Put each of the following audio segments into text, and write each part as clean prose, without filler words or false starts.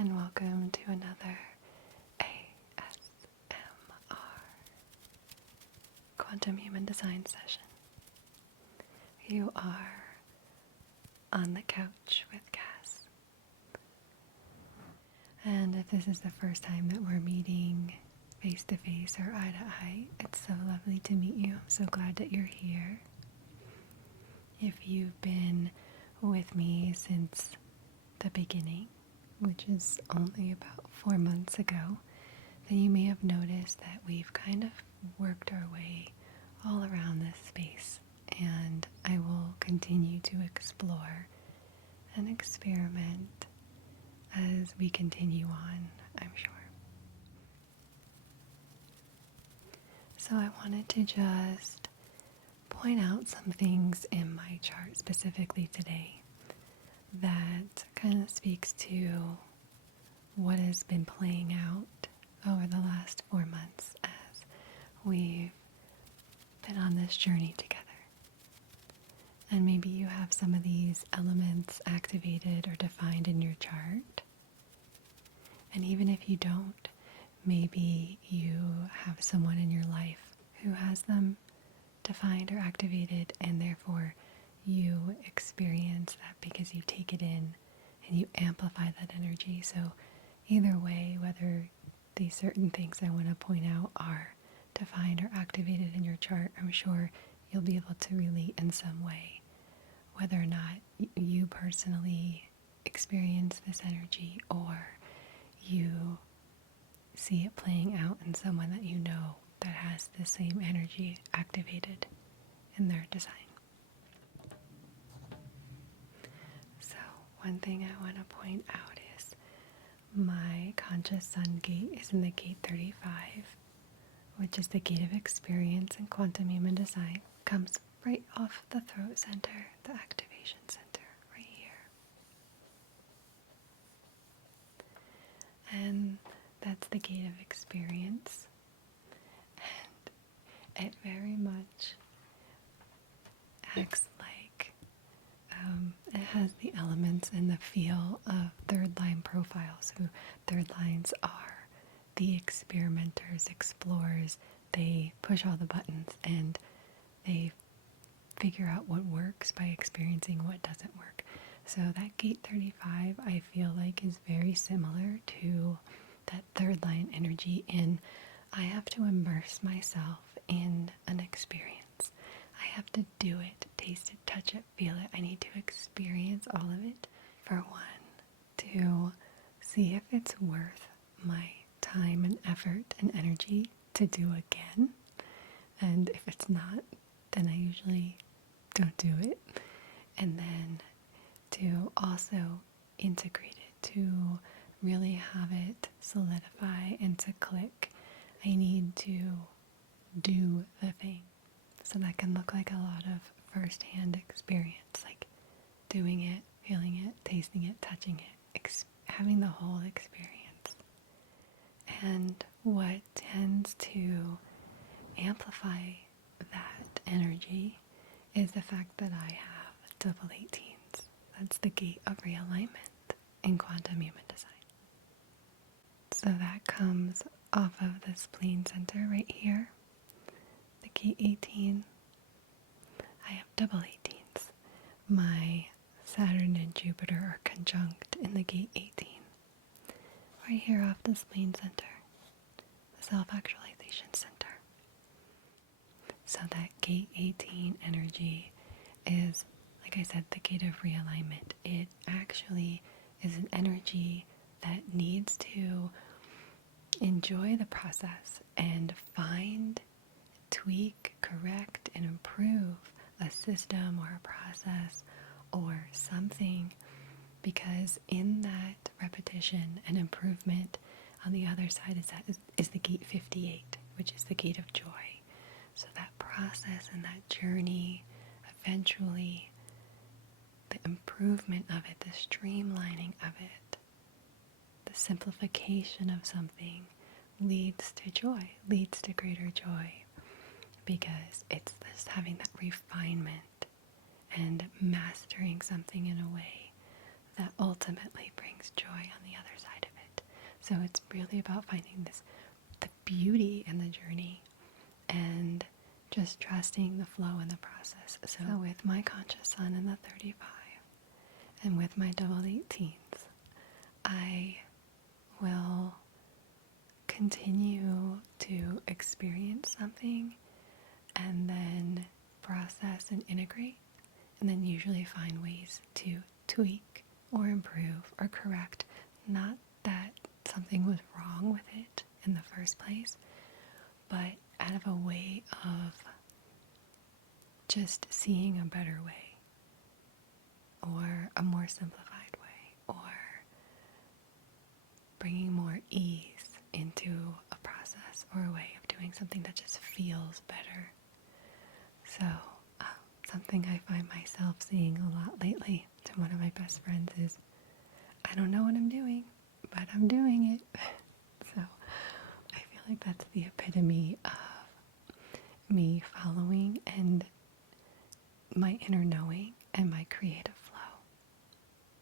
and welcome to another ASMR Quantum Human Design session. You are on the couch with Cass. And if this is the first time that we're meeting face to face or eye to eye, it's so lovely to meet you. I'm so glad that you're here. If you've been with me since the beginning, which is only about 4 months ago, then you may have noticed that we've kind of worked our way all around this space, and I will continue to explore and experiment as we continue on, I'm sure. So I wanted to just point out some things in my chart specifically today that kind of speaks to what has been playing out over the last 4 months as we've been on this journey together. And maybe you have some of these elements activated or defined in your chart. And even if you don't, maybe you have someone in your life who has them defined or activated, and therefore you experience that because you take it in and you amplify that energy. So either way, whether these certain things I want to point out are defined or activated in your chart, I'm sure you'll be able to relate in some way, whether or not you personally experience this energy or you see it playing out in someone that you know that has the same energy activated in their design. So one thing I want to point out is my conscious sun gate is in the gate 35, which is the gate of experience in quantum human design. Comes right off the throat center, the activation center, right here. And that's the gate of experience. And it very much acts like it has the elements and the feel of third line profiles. So third lines are the experimenters, explorers. They push all the buttons and they figure out what works by experiencing what doesn't work. So that gate 35, I feel like, is very similar to that third line energy in I have to immerse myself in an experience. I have to do it, taste it, touch it, feel it. I need to experience all of it, for one, to see if it's worth my time and effort and energy to do again. And if it's not, then I usually don't do it. And then to also integrate it, to really have it solidify and to click, I need to do the thing. So that can look like a lot of first-hand experience, like doing it, feeling it, tasting it, touching it, having the whole experience. And what tends to amplify that energy is the fact that I have double 18s. That's the gate of realignment in quantum human design. So that comes off of the spleen center right here. The gate 18, I have double 18s. My Saturn and Jupiter are conjunct in the gate 18. Right here off the spleen center, the self-actualization center. So that gate 18 energy is, like I said, the gate of realignment. It actually is an energy that needs to enjoy the process and find, tweak, correct, and improve a system or a process or something, because in that repetition and improvement on the other side is the gate 58, which is the gate of joy. So that process and that journey, eventually the improvement of it, the streamlining of it, the simplification of something leads to joy, leads to greater joy, because it's this having that refinement and mastering something in a way that ultimately brings joy on the other side of So it's really about finding the beauty in the journey and just trusting the flow in the process. So with my conscious sun in the 35 and with my double 18s, I will continue to experience something and then process and integrate, and then usually find ways to tweak or improve or correct. Not that something was wrong with it in the first place, but out of a way of just seeing a better way or a more simplified way or bringing more ease into a process or a way of doing something that just feels better. So something I find myself seeing a lot lately to one of my best friends is, I don't know what I'm doing, but I'm doing it. So I feel like that's the epitome of me following and my inner knowing and my creative flow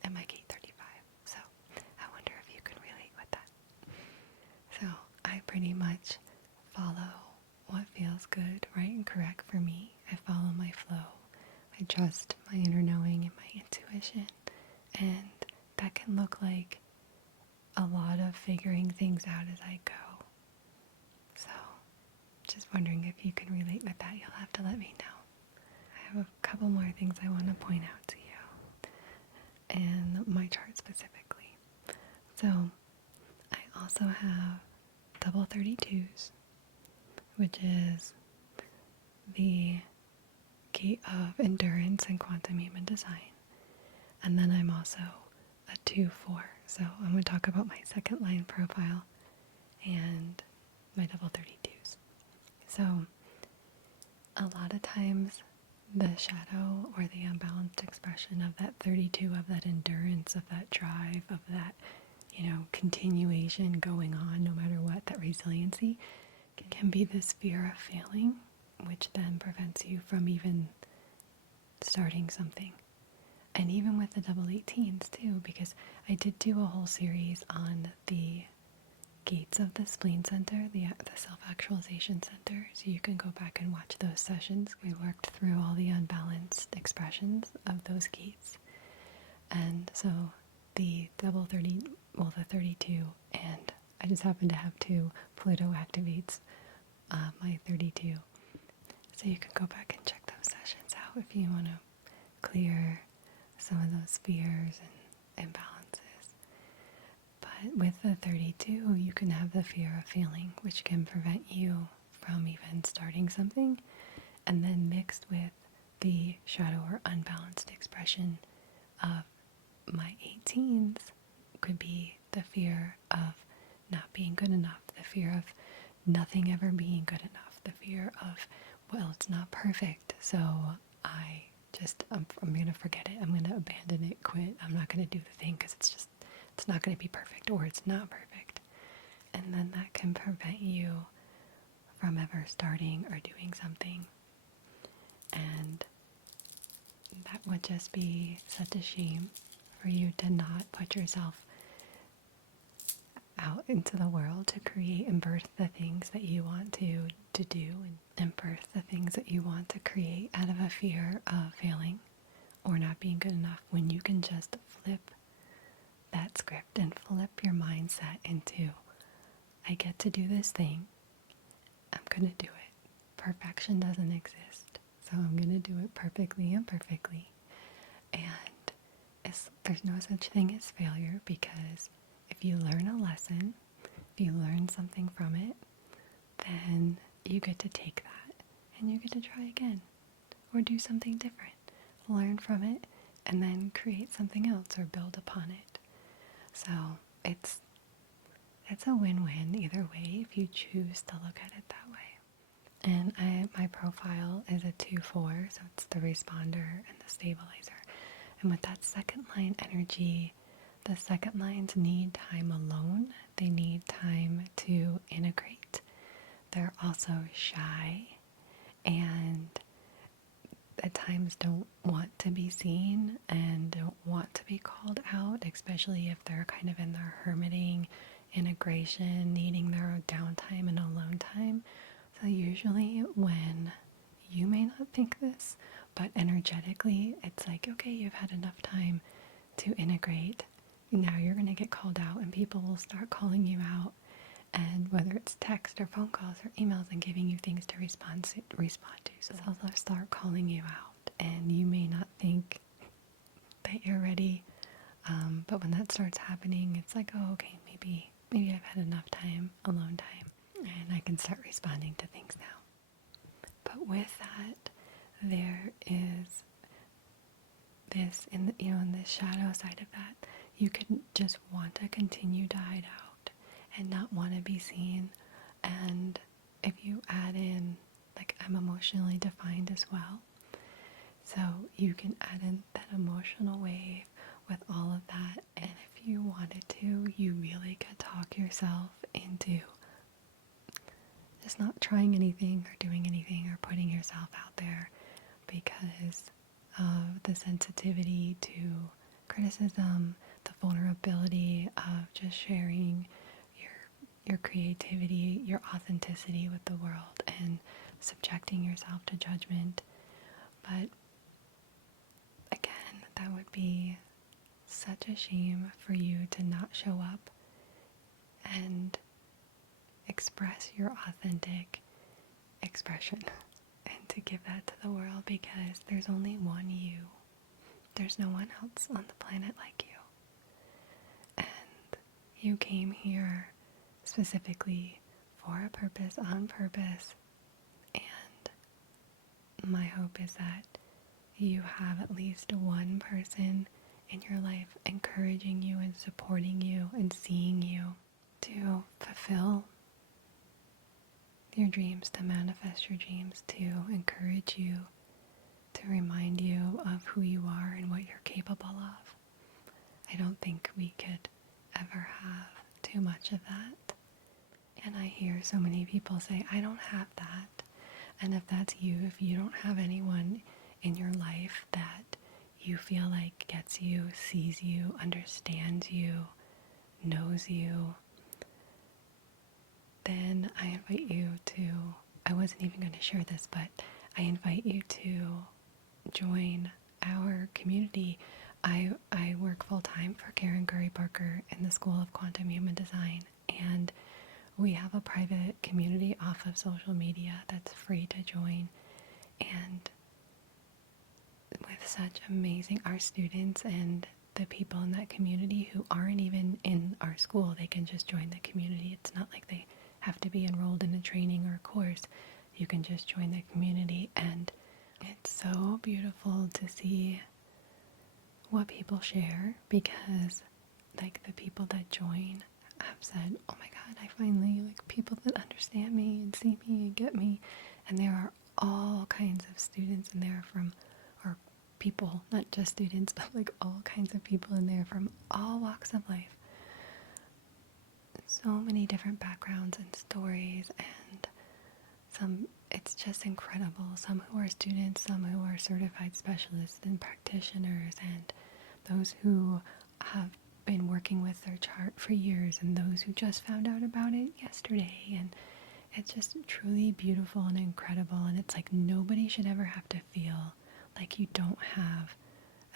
and my gate 35. So I wonder if you can relate with that. So I pretty much follow what feels good, right, and correct for me. I follow my flow. I trust my inner knowing and my intuition. And that can look like a lot of figuring things out as I go. So just wondering if you can relate with that. You'll have to let me know. I have a couple more things I want to point out to you and my chart specifically. So I also have double 32s, which is the gate of endurance and quantum human design. And then I'm also a 2-4. So I'm going to talk about my second line profile and my double 32s. So a lot of times the shadow or the unbalanced expression of that 32, of that endurance, of that drive, of that, continuation going on no matter what, that resiliency can be this fear of failing, which then prevents you from even starting something. And even with the double 18s too, because I did do a whole series on the gates of the spleen center, the self-actualization center, so you can go back and watch those sessions. We worked through all the unbalanced expressions of those gates. And so the double 30, the 32, and I just happen to have two. Pluto activates my 32. So you can go back and check those sessions out if you want to clear some of those fears and imbalances. But with the 32, you can have the fear of failing, which can prevent you from even starting something, and then mixed with the shadow or unbalanced expression of my 18s could be the fear of not being good enough, the fear of nothing ever being good enough, the fear of, well, it's not perfect, so I'm going to forget it, I'm going to abandon it, quit, I'm not going to do the thing because it's not going to be perfect, or it's not perfect. And then that can prevent you from ever starting or doing something. And that would just be such a shame for you to not put yourself out into the world to create and birth the things that you want to do, and birth the things that you want to create out of a fear of failing or not being good enough, when you can just flip that script and flip your mindset into, I get to do this thing, I'm going to do it. Perfection doesn't exist, so I'm going to do it perfectly, imperfectly. And there's no such thing as failure, because if you learn a lesson, if you learn something from it, then you get to take that and you get to try again or do something different. Learn from it and then create something else or build upon it. So it's a win-win either way if you choose to look at it that way. And my profile is a 2-4, so it's the responder and the stabilizer. And with that second line energy, the second lines need time alone. They need time to integrate. They're also shy and at times don't want to be seen and don't want to be called out, especially if they're kind of in their hermiting integration, needing their own downtime and alone time. So usually when you may not think this, but energetically it's like, okay, you've had enough time to integrate. Now you're going to get called out and people will start calling you out. And whether it's text or phone calls or emails and giving you things to respond to. So they'll start calling you out and you may not think that you're ready. But when that starts happening, it's like, oh, okay, maybe I've had enough time, alone time, and I can start responding to things now. But with that, there is this in the shadow side of that. You could just want to continue to hide out and not want to be seen. And if you add in, like, I'm emotionally defined as well, so you can add in that emotional wave with all of that. And if you wanted to, you really could talk yourself into just not trying anything or doing anything or putting yourself out there because of the sensitivity to criticism, the vulnerability of just sharing your creativity, your authenticity with the world and subjecting yourself to judgment. But again, that would be such a shame for you to not show up and express your authentic expression and to give that to the world, because there's only one you. There's no one else on the planet like you. And you came here specifically for a purpose, on purpose. And my hope is that you have at least one person in your life encouraging you and supporting you and seeing you to fulfill your dreams, to manifest your dreams, to encourage you, to remind you of who you are and what you're capable of. I don't think we could ever have too much of that. And I hear so many people say, I don't have that. And if that's you, if you don't have anyone in your life that you feel like gets you, sees you, understands you, knows you, then I invite you to, I wasn't even going to share this, but I invite you to join our community. I work full-time for Karen Curry Parker in the School of Quantum Human Design, and we have a private community off of social media that's free to join. And with such amazing, our students and the people in that community who aren't even in our school, they can just join the community. It's not like they have to be enrolled in a training or a course. You can just join the community, and it's so beautiful to see what people share, because like the people that join have said, oh my god, I finally, like, people that understand me and see me and get me. And there are all kinds of students in there from, or people, not just students, but like all kinds of people in there from all walks of life. So many different backgrounds and stories, and some, it's just incredible. Some who are students, some who are certified specialists and practitioners, and those who have been working with their chart for years, and those who just found out about it yesterday. And it's just truly beautiful and incredible. And it's like nobody should ever have to feel like you don't have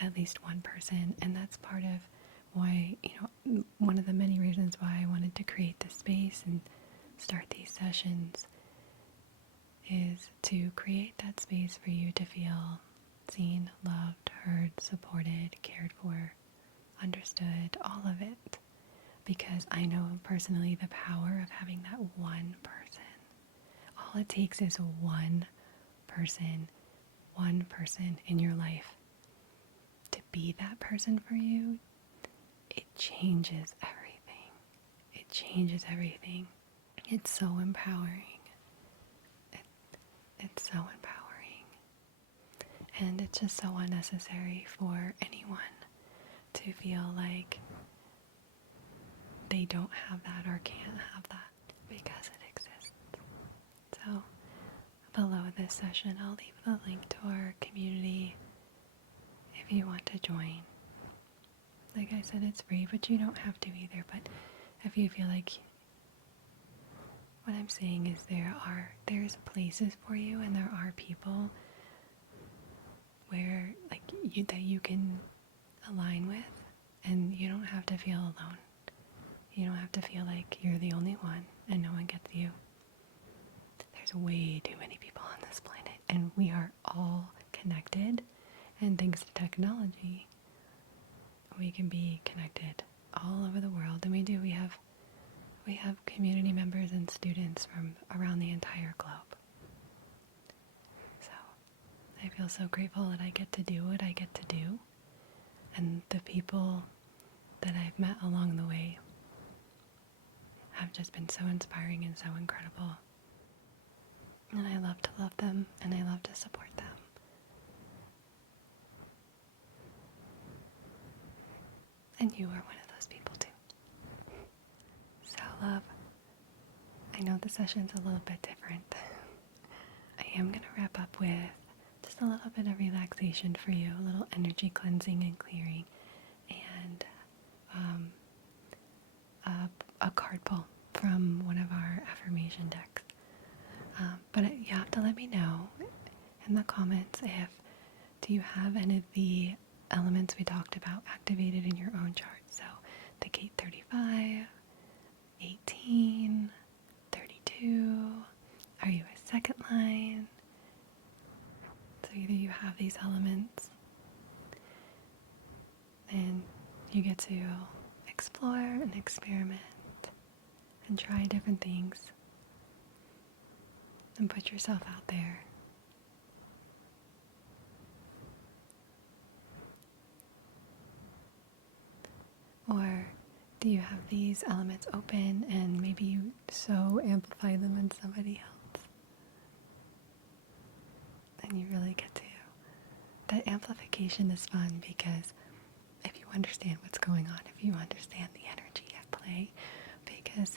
at least one person. And that's part of why, one of the many reasons why I wanted to create this space and start these sessions is to create that space for you to feel seen, loved, heard, supported, cared for, understood, all of it. Because I know personally the power of having that one person. All it takes is one person in your life to be that person for you. It changes everything. It changes everything. It's so empowering. It's so empowering. And it's just so unnecessary for anyone to feel like they don't have that or can't have that, because it exists. So below this session, I'll leave the link to our community if you want to join. Like I said, it's free, but you don't have to either. But if if you feel like what I'm saying is there's places for you, and there are people where like that you can align with, and you don't have to feel alone. You don't have to feel like you're the only one and no one gets you. There's way too many people on this planet, and we are all connected, and thanks to technology we can be connected all over the world, and we have community members and students from around the entire globe. So I feel so grateful that I get to do what I get to do, and the people that I've met along the way have just been so inspiring and so incredible. And I love to love them, and I love to support them. And you are one of those people too. So love, I know the session's a little bit different. I am going to wrap up with just a little bit of relaxation for you, a little energy cleansing and clearing, and a card pull from one of our affirmation decks. But you have to let me know in the comments do you have any of the elements we talked about activated in your own chart? So the gate 35, 18, 32, are you a second line? So either you have these elements and you get to explore and experiment and try different things and put yourself out there. Or do you have these elements open and maybe you so amplify them in somebody else? And you really get to. That amplification is fun because if you understand what's going on, if you understand the energy at play, because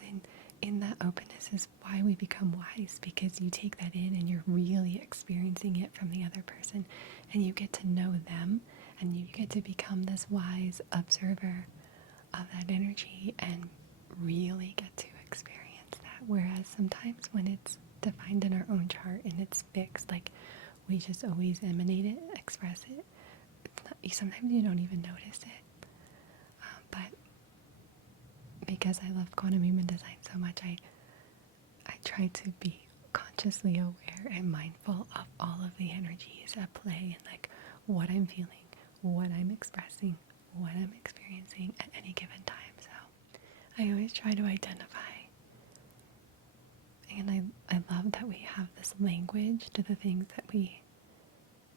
in that openness is why we become wise, because you take that in and you're really experiencing it from the other person, and you get to know them, and you get to become this wise observer of that energy and really get to experience that. Whereas sometimes when it's defined in our own chart and it's fixed, like we just always emanate it, express it, sometimes you don't even notice it. But because I love quantum human design so much, I try to be consciously aware and mindful of all of the energies at play and like what I'm feeling, what I'm expressing, what I'm experiencing at any given time. So I always try to identify. And I love that we have this language to the things that we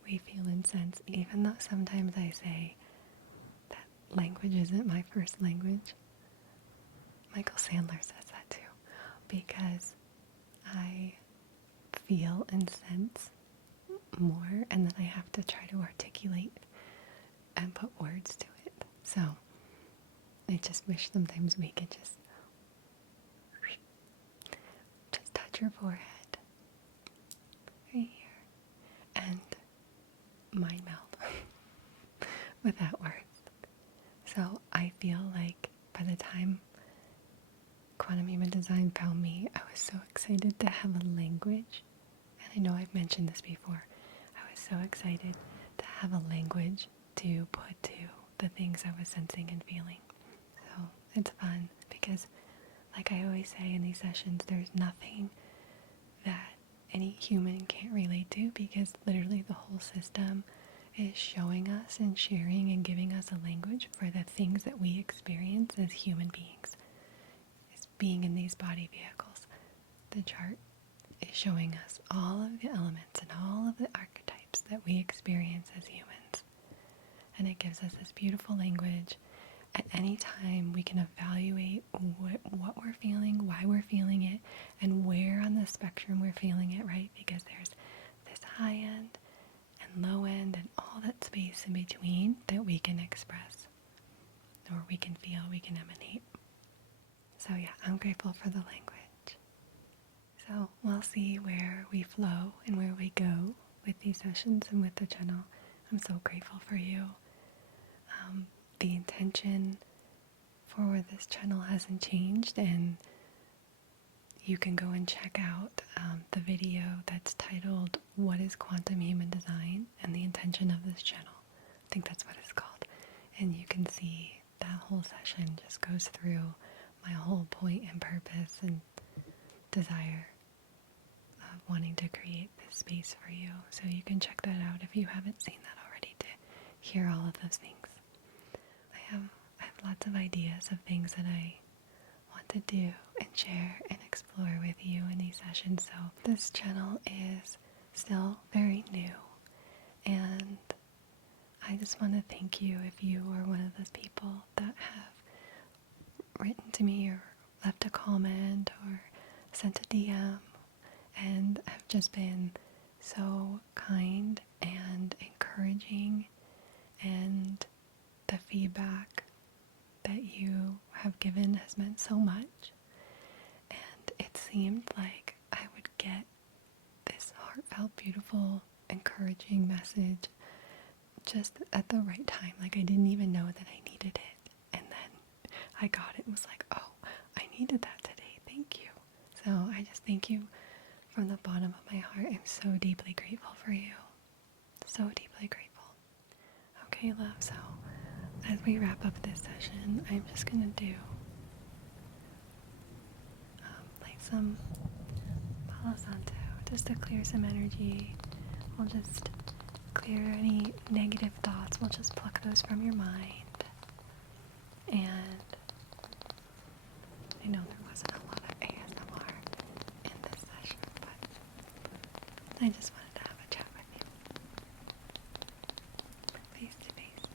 feel and sense, even though sometimes I say that language isn't my first language. Michael Sandler says that too, because I feel and sense more, and then I have to try to articulate and put words to it. So I just wish sometimes we could just touch your forehead right here and mind meld without words. So I feel like by the time quantum human design found me, I was so excited to have a language. And I know I've mentioned this before. I was so excited to have a language to put to the things I was sensing and feeling. So it's fun because, like I always say in these sessions, there's nothing that any human can't relate to, because literally the whole system is showing us and sharing and giving us a language for the things that we experience as human beings. It's being in these body vehicles. The chart is showing us all of the elements and all of the archetypes that we experience as humans. And it gives us this beautiful language. At any time, we can evaluate what we're feeling, why we're feeling it, and where on the spectrum we're feeling it, right? Because there's this high end and low end and all that space in between that we can express, or we can feel, we can emanate. So yeah, I'm grateful for the language. So we'll see where we flow and where we go with these sessions and with the channel. I'm so grateful for you. The intention forward, this channel hasn't changed, and you can go and check out the video that's titled "What is Quantum Human Design and the Intention of this Channel." I think that's what it's called. And you can see that whole session just goes through my whole point and purpose and desire of wanting to create this space for you. So you can check that out if you haven't seen that already, to hear all of those things. I have lots of ideas of things that I want to do and share and explore with you in these sessions. So this channel is still very new, and I just want to thank you if you are one of those people that have written to me or left a comment or sent a DM and have just been so kind and encouraging, and the feedback that you have given has meant so much. And it seemed like I would get this heartfelt, beautiful, encouraging message just at the right time. Like, I didn't even know that I needed it, and then I got it and was like, oh, I needed that today, thank you. So I just thank you from the bottom of my heart. I'm so deeply grateful for you, so deeply grateful. Okay, love, so as we wrap up this session, I'm just gonna do like some Palo Santo just to clear some energy. We'll just clear any negative thoughts. We'll just pluck those from your mind. And I know there wasn't a lot of ASMR in this session, but I just wanted to have a chat with you, face to face.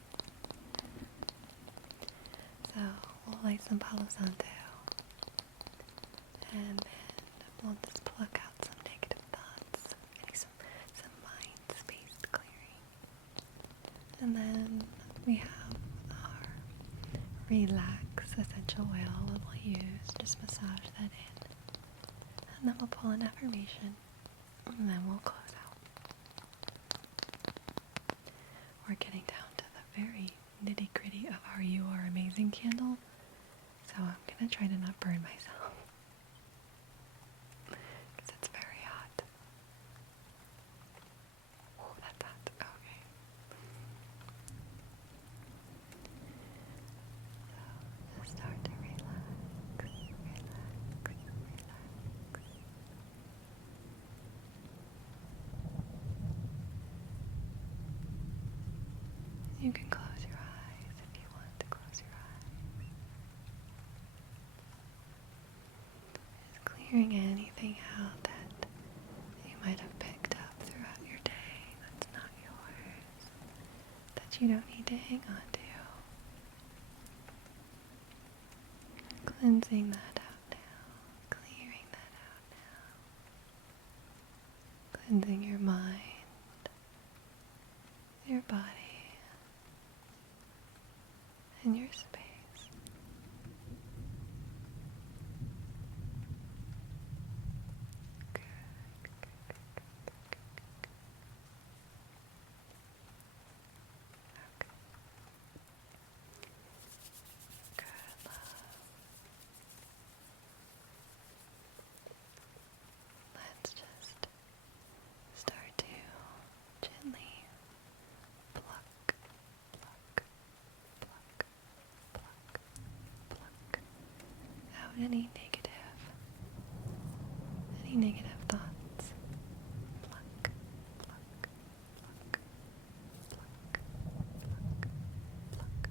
So we'll light some Palo Santo, and then we'll just pluck out some negative thoughts, maybe some mind space clearing. And then we have our Relax essential oil that we'll use, just massage that in. And then we'll pull an affirmation, and then we'll close out. We're getting down to the very nitty-gritty of our You Are Amazing candle, so I'm gonna try to not burn myself because it's very hot. Oh, that's hot. Okay. So just start to relax. You can close your eyes if you want to close your eyes. Just clearing anything out that you might have picked up throughout your day that's not yours, that you don't need to hang on to. Cleansing that out now. Clearing that out now. Cleansing your mind, your body, and your space. Good. Okay. Good, love. Let's just start to gently pluck, pluck, pluck, pluck out any negative thoughts. Pluck, pluck, pluck, pluck, pluck, pluck.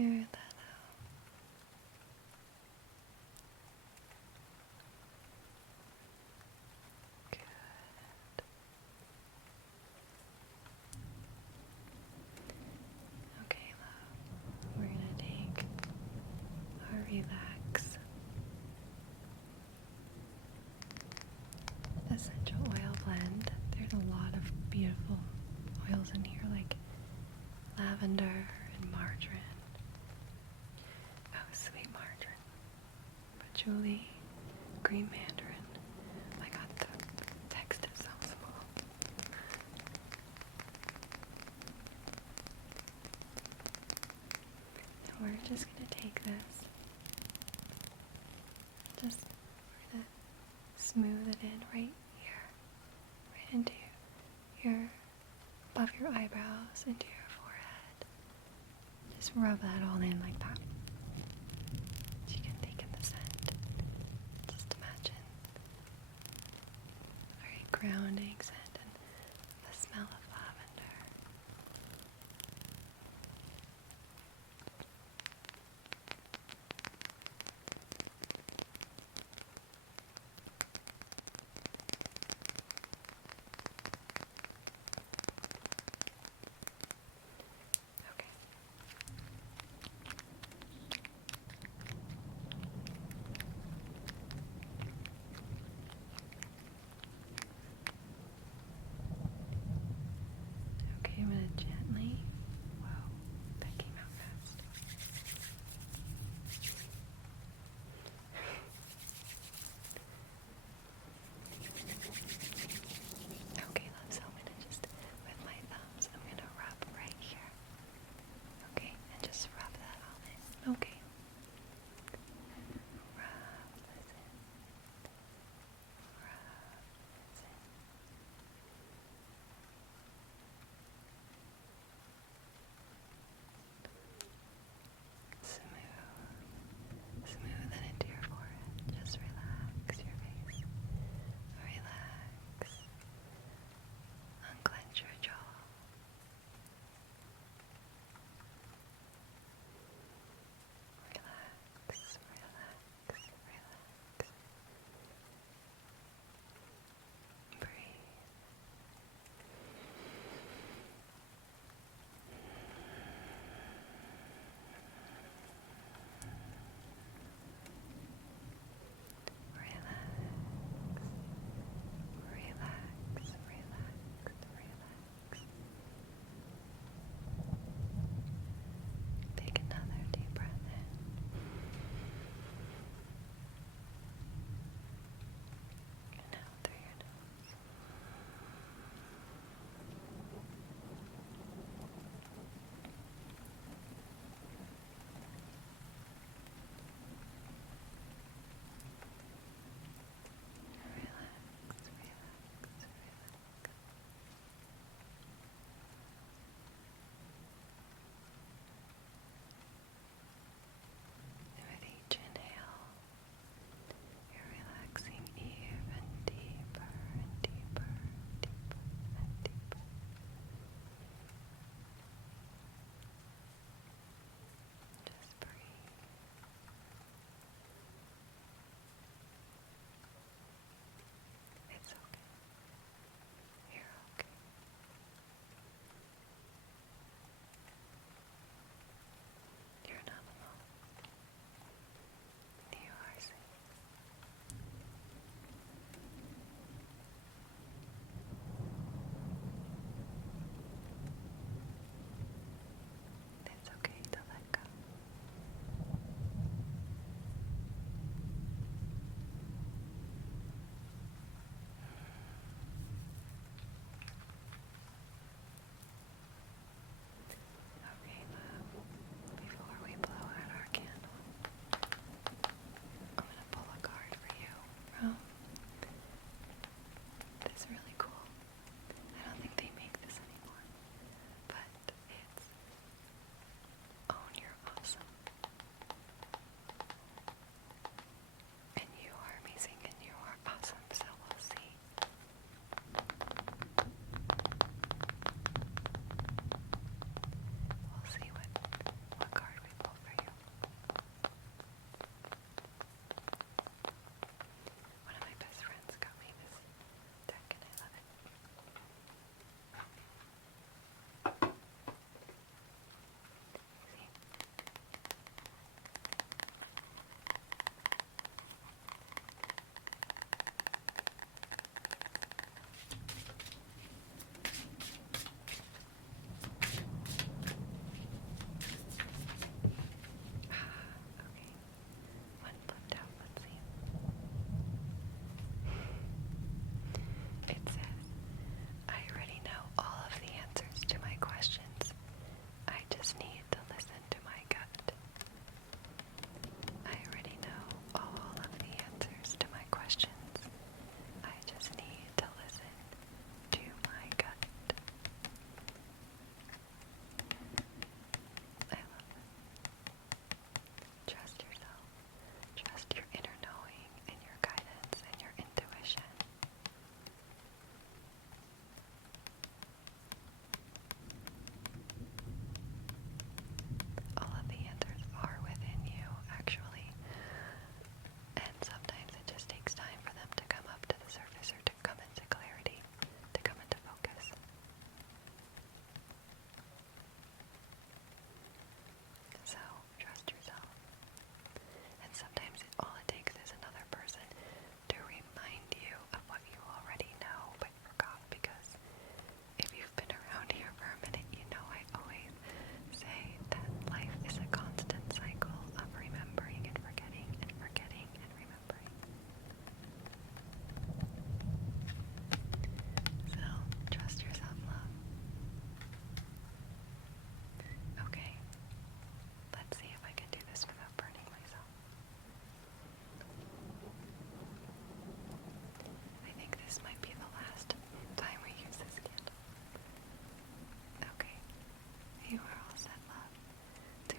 clear that out. Good. Okay, love. We're gonna take our relax essential oil blend. There's a lot of beautiful oils in here, like lavender and marjoram. Oh, sweet marjoram. Patchouli, green mandarin. Oh my god, the text is so small. And we're just gonna take this. We're gonna smooth it in right here. Right into above your eyebrows, into your forehead. Just rub that all in like that. So you can take in the scent. Just imagine a very grounding scent and the smell of lavender. Okay.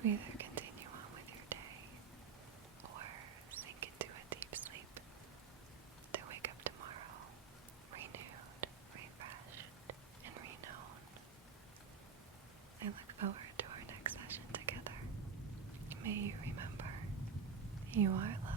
to either continue on with your day or sink into a deep sleep to wake up tomorrow renewed, refreshed, and reknown. I look forward to our next session together. May you remember, you are loved.